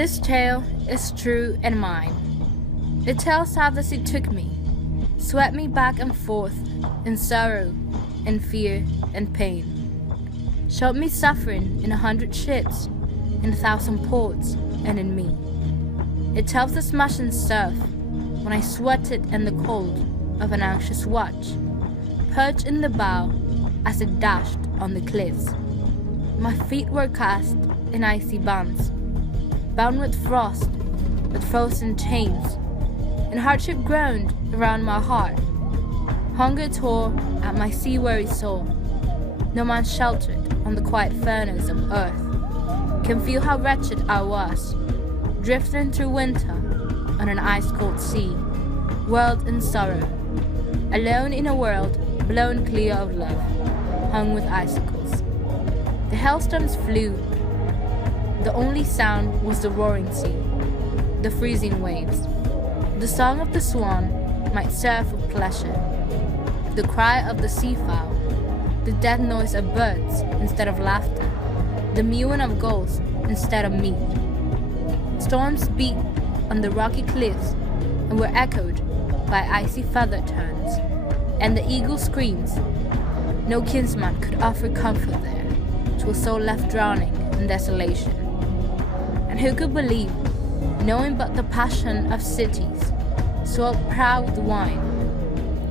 This tale is true and mine. It tells how the sea took me, swept me back and forth in sorrow and fear and pain, showed me suffering in 100 ships, in 1,000 ports, and in me. It tells the smashing surf when I sweated in the cold of an anxious watch, perched in the bow as it dashed on the cliffs. My feet were cast in icy bands, bound with frost, with frozen chains, and hardship groaned around my heart. Hunger tore at my sea-weary soul. No man sheltered on the quiet furnace of earth can feel how wretched I was, drifting through winter on an ice-cold sea, whirled in sorrow, alone in a world blown clear of love, hung with icicles. The hailstorms flew. The only sound was the roaring sea, the freezing waves. The song of the swan might serve for pleasure, the cry of the seafowl, the dead noise of birds instead of laughter, the mewing of gulls instead of meat. Storms beat on the rocky cliffs and were echoed by icy feather turns, and the eagle screams. No kinsman could offer comfort there, 'twas soul left drowning in desolation. And who could believe, knowing but the passion of cities, swelled proud with wine,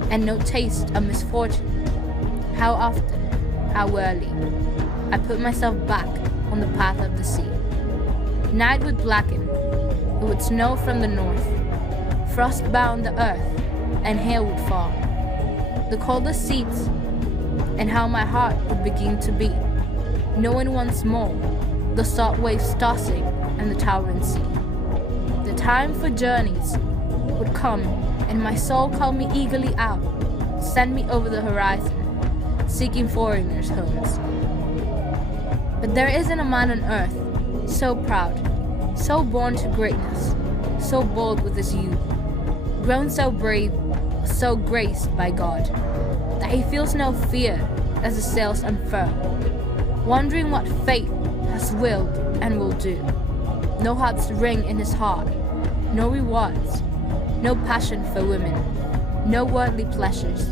and no taste of misfortune, how often, how early, I put myself back on the path of the sea. Night would blacken, it would snow from the north, frost bound the earth, and hail would fall. The coldest seats, and how my heart would begin to beat, knowing once more the salt waves tossing and the towering sea. The time for journeys would come, and my soul called me eagerly out, send me over the horizon, seeking foreigners' homes. But there isn't a man on earth so proud, so born to greatness, so bold with his youth, grown so brave, so graced by God, that he feels no fear as the sails unfurl, wondering what fate has willed and will do. No hearts ring in his heart, no rewards, no passion for women, no worldly pleasures,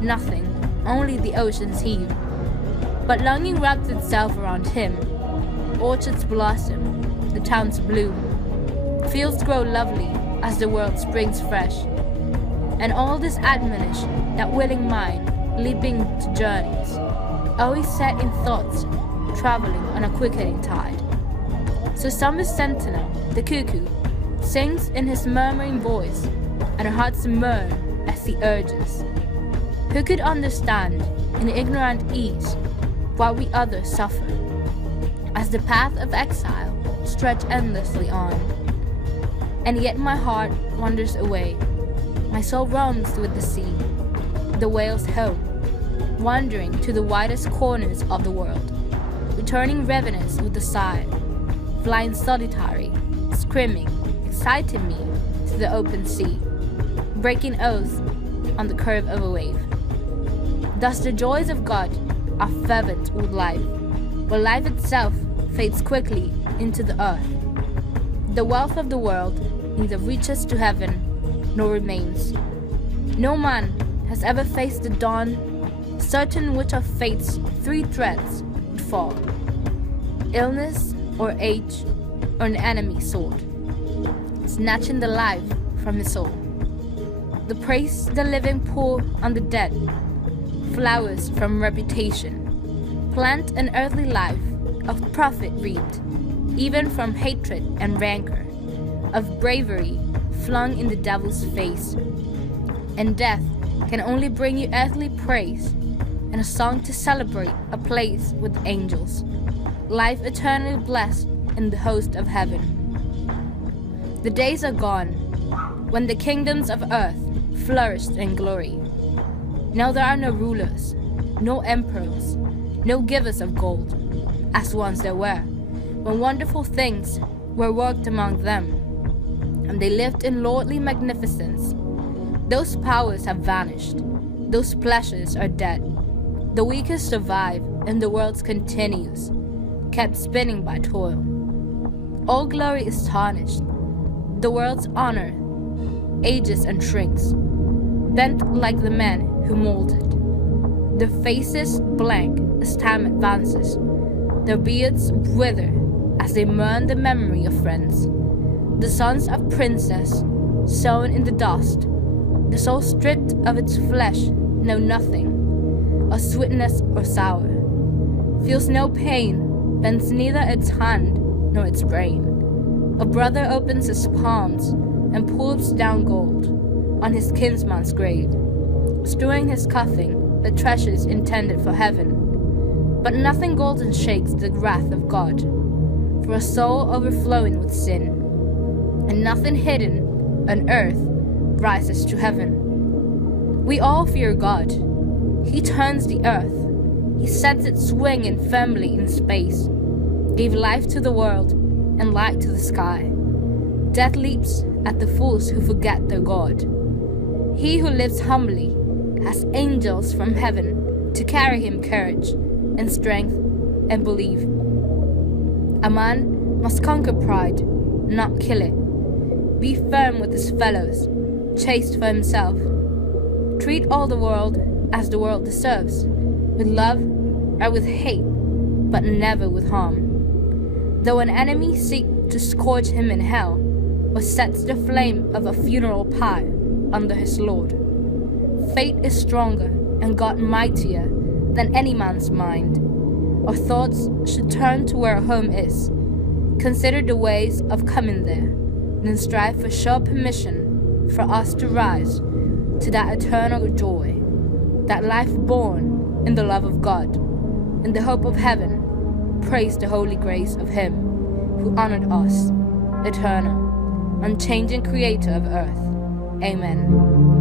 nothing, only the ocean's heave. But longing wraps itself around him. Orchards blossom, the towns bloom, fields grow lovely as the world springs fresh. And all this admonish that willing mind leaping to journeys, always set in thoughts, traveling on a quickening tide. So summer's sentinel, the cuckoo, sings in his murmuring voice, and our hearts mourn as he urges. Who could understand in ignorant ease while we others suffer, as the path of exile stretch endlessly on? And yet my heart wanders away, my soul roams with the sea, the whale's home, wandering to the widest corners of the world, returning ravenous with a sigh, flying solitary, screaming, exciting me to the open sea, breaking oaths on the curve of a wave. Thus the joys of God are fervent with life, but life itself fades quickly into the earth. The wealth of the world neither reaches to heaven nor remains. No man has ever faced the dawn, certain which of fate's 3 threads would fall: illness or age or an enemy sword, snatching the life from his soul. The praise the living pour on the dead, flowers from reputation, plant an earthly life of profit reaped, even from hatred and rancor, of bravery flung in the devil's face. And death can only bring you earthly praise, and a song to celebrate a place with angels, life eternally blessed in the host of heaven. The days are gone when the kingdoms of earth flourished in glory. Now there are no rulers, no emperors, no givers of gold, as once there were, when wonderful things were worked among them, and they lived in lordly magnificence. Those powers have vanished, those pleasures are dead. The weakest survive, and the world continues, kept spinning by toil. All glory is tarnished, the world's honor ages and shrinks, bent like the men who molded. Their faces blank as time advances, their beards wither as they mourn the memory of friends. The sons of princes, sown in the dust, the soul stripped of its flesh, know nothing of sweetness or sour, feels no pain, bends neither its hand nor its brain. A brother opens his palms and pulls down gold on his kinsman's grave, strewing his coffin with treasures intended for heaven. But nothing golden shakes the wrath of God, for a soul overflowing with sin, and nothing hidden on earth rises to heaven. We all fear God. He turns the earth, He sets it swinging firmly in space, gave life to the world and light to the sky. Death leaps at the fools who forget their God. He who lives humbly has angels from heaven to carry him courage and strength and belief. A man must conquer pride, not kill it. Be firm with his fellows, chaste for himself. Treat all the world as the world deserves, with love or with hate, but never with harm. Though an enemy seek to scourge him in hell, or sets the flame of a funeral pyre under his lord, fate is stronger and God mightier than any man's mind. Our thoughts should turn to where our home is, consider the ways of coming there, then strive for sure permission for us to rise to that eternal joy, that life born in the love of God, in the hope of heaven. Praise the holy grace of Him who honored us, eternal, unchanging creator of earth. Amen.